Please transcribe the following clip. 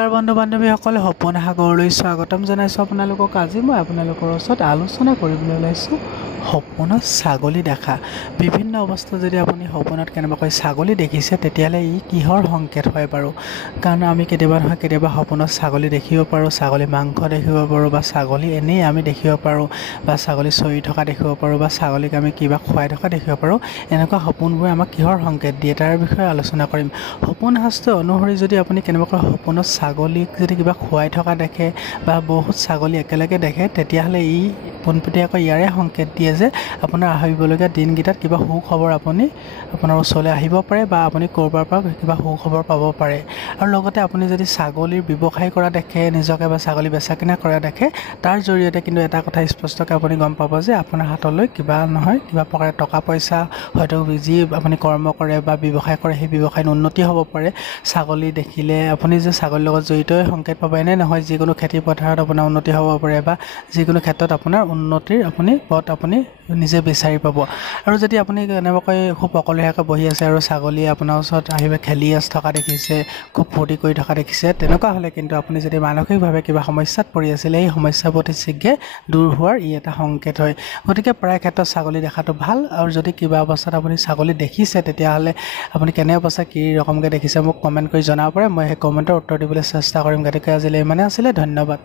নমস্কাৰ বন্ধু বান্ধৱীসকল, সপোন সাগৰলৈ স্বাগতম জনাইছোঁ আপোনালোকক। আজি মই আপোনালোকৰ ওচৰত আলোচনা কৰিবলৈ ওলাইছোঁ সপোনত ছাগলী দেখা। বিভিন্ন অৱস্থাত যদি আপুনি সপোনত কেনেবাকৈ ছাগলী দেখিছে তেতিয়াহ'লে ই কিহৰ সংকেত হয় বাৰু? কাৰণ আমি কেতিয়াবা সপোনত ছাগলী দেখিব পাৰোঁ, ছাগলী মাংস দেখিব পাৰোঁ, বা ছাগলী এনেই আমি দেখিব পাৰোঁ, বা ছাগলী চৰি থকা দেখিব পাৰোঁ, বা ছাগলীক আমি কিবা খুৱাই থকা দেখিব পাৰোঁ। এনেকুৱা সপোনবোৰে আমাক কিহৰ সংকেত দিয়ে তাৰ বিষয়ে আলোচনা কৰিম। সপোন শাস্ত্ৰ অনুসৰি যদি আপুনি কেনেবাকৈ সপোনত ছাগলীক যদি কিবা খুৱাই থকা দেখে বা বহুত ছাগলী একেলগে দেখে তেতিয়াহ'লে ই পোনপটীয়াকৈ ইয়াৰে সংকেত দিয়ে যে আপোনাৰ আহিবলগীয়া দিনকেইটাত কিবা সুখবৰ আপোনাৰ ওচৰলৈ আহিব পাৰে, বা আপুনি ক'ৰবাৰ পৰা কিবা সুখবৰ পাব পাৰে। আৰু লগতে আপুনি যদি ছাগলীৰ ব্যৱসায় কৰা দেখে নিজকে, বা ছাগলী বেচা কিনা কৰা দেখে, তাৰ জৰিয়তে কিন্তু এটা কথা স্পষ্টকৈ আপুনি গম পাব যে আপোনাৰ হাতলৈ কিবা নহয় কিবা প্ৰকাৰে টকা পইচা, হয়তো যি আপুনি কৰ্ম কৰে বা ব্যৱসায় কৰে সেই ব্যৱসায়ত উন্নতি হ'ব পাৰে। ছাগলী দেখিলে আপুনি যে ছাগলীৰ লগত জড়িতই সংকেত পাব এনে নহয়, যিকোনো খেতি পথাৰত আপোনাৰ উন্নতি হ'ব পাৰে, বা যিকোনো ক্ষেত্ৰত আপোনাৰ উন্নতিৰ পথ আপুনি নিজে বিচাৰি পাব। আৰু যদি আপুনি কেনেবাকৈ খুব অকলশৰীয়াকৈ বহি আছে আৰু ছাগলীয়ে আপোনাৰ ওচৰত আহি খেলি থকা দেখিছে, খুব ফূৰ্তি কৰি থকা দেখিছে, তেনেকুৱা হ'লে কিন্তু আপুনি যদি মানসিকভাৱে কিবা সমস্যাত পৰি আছিলে সেই সমস্যাবোৰ শীঘ্ৰে দূৰ হোৱাৰ ই এটা সংকেত হয়। গতিকে প্ৰায় ক্ষেত্ৰত ছাগলী দেখাটো ভাল। আৰু যদি কিবা অৱস্থাত আপুনি ছাগলী দেখিছে তেতিয়াহ'লে আপুনি কেনে অৱস্থা কি ৰকমকৈ দেখিছে মোক কমেণ্ট কৰি জনাব পাৰে। মই সেই কমেণ্টৰ উত্তৰ দিবলৈ চেষ্টা কৰিম। গতিকে আজিলৈ ইমানে আছিলে, ধন্যবাদ।